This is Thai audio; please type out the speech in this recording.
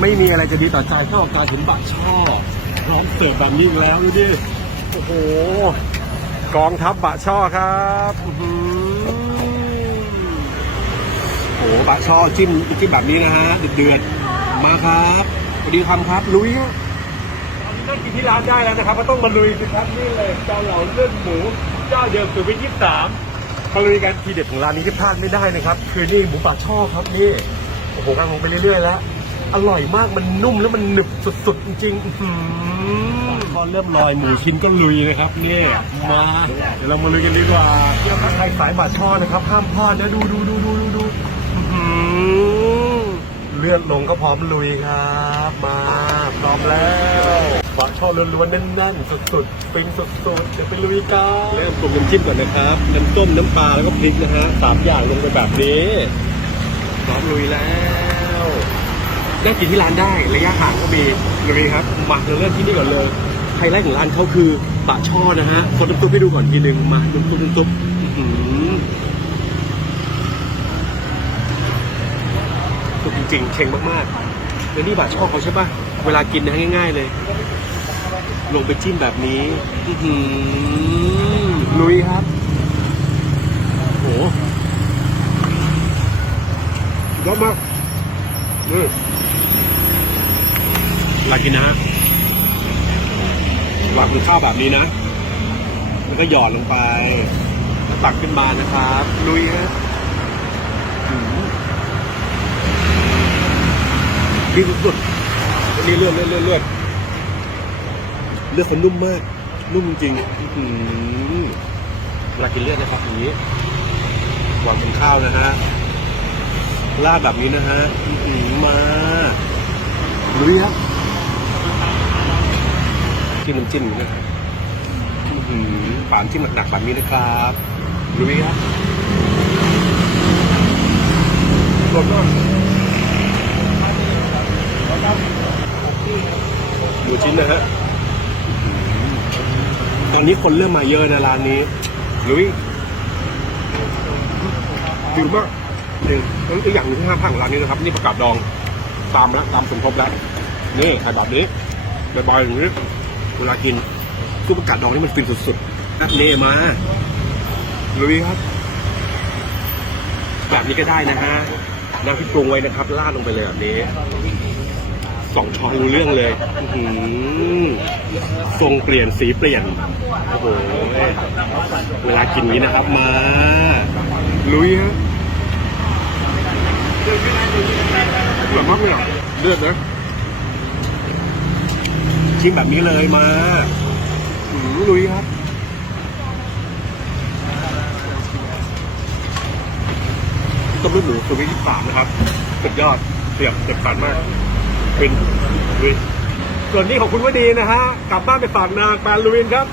ไม่มีอะไรจะดีต่อใจเท่ากับการเห็นบะช่อพร้อมเสิร์ฟแบบนี้อีกแล้วดูดิโอ้โหกองทัพบะช่อครับอื้อหือโอ้โหบะช่อจิ้มจิ้มแบบนี้นะฮะเดือดๆมาครับสวัสดีคำครับลุยฮะนั่งกินที่ร้านได้แล้วนะครับก็ต้องมาลุยสิครับนี่เลยเจ้าเหล่าเลือดหมูเจ้าเดิมสุดวิทยี่สามมาลุยกันทีเด็ดของร้านนี้ที่พลาดไม่ได้นะครับ คือนี่หมูป่าช่อครับนี่โอ้โหกำลังลงไปเรื่อยๆแล้ว อร่อยมากมันนุ่มแล้วมันหนึบสุดๆ จริงๆอื้อหือพอเริ่มลอยหมูชิ้นก็ลุยนะครับเนี่ยมาเดี๋ยวเรามาลุยกันดีกว่าถ้าใครสายบาดช่อนะครับห้ามพลาดนะดูดูดูดูดูดูอื้อหือเลือดลงก็พร้อมลุยครับมาพร้อมแล้วบาดช่อล้วนๆแน่นๆสุดๆฟินสุดๆเดี๋ยวไปลุยกันเริ่มปรุงน้ำจิ้มก่อนนะครับน้ำต้มน้ำปลาแล้วก็พริกนะฮะสามอย่างลงไปแบบนี้พร้อมลุยแล้ว ได้กินที่ร้านได้ระยะห่างก็มีลุยครับมาเราเริ่มที่นี่ก่อนเลยไฮไลท์ของร้านเขาคือปะช่อนะฮะคนน้ำซุปให้ดูก่อนทีหนึ่งมาน้ำซุปน้ำซุปอื้อหือสุดจริงๆเชงมากๆแล้วนี่บะช่อเขาใช่ปะเวลากินนะง่าย ๆ เลย ลงไปจิ้มแบบนี้อื้อหือลุยครับโอ้โหยอดมากนี่ ลากินนะฮะวางบนข้าวแบบนี้นะ แล้วก็หยอดลงไปแล้วตักขึ้นมานะครับ ลุยฮะอืมดีสุดๆอันนี้เลือดเลือดเลือดเลือดเลือดเขานุ่มมาก นุ่มจริงๆอื้อหือเวลากินเลือดนะครับอย่างนี้วางบนข้าวนะฮะราดแบบนี้นะฮะมาลุยครับ จิ้มน้ำจิ้มนะครับอือหือปามจิ้มหนักๆแบบนี้นะครับลุยครับรสมากดูชิ้นนะฮะตอนนี้คนเริ่มมาเยอะนะร้านนี้ลุยดีมากหนึ่งแล้วอีกอย่างหนึ่งที่ห้ามพลาดของร้านนี้นะครับ นี่ประกาศดองตามแล้วตามสมทบแล้ว นี่อันดับนี้บอยๆอย่างนี้ เวลากินคือประกาศดองนี่มันฟินสุดๆอะเน่มาลุยครับ แบบนี้ก็ได้นะฮะน้ำที่ปรุงไว้นะครับราดลงไปเลยแบบนี้สองช้อนรู้เรื่องเลยหือทรงเปลี่ยนสีเปลี่ยน โอ้โห เวลากินนี้นะครับ มา ลุยฮะอร่อมากเลยอะเลือดนะ ชิมแบบนี้เลยมาหืมลุยครับต้มเลือดหมูสูตรที่สามนะครับ สุดยอดเสียบเจ็บปันมากเป็นลุยส่วนนี้ของคุณวดีนะฮะ กลับบ้านไปฝากนางแฟนลุยนครับ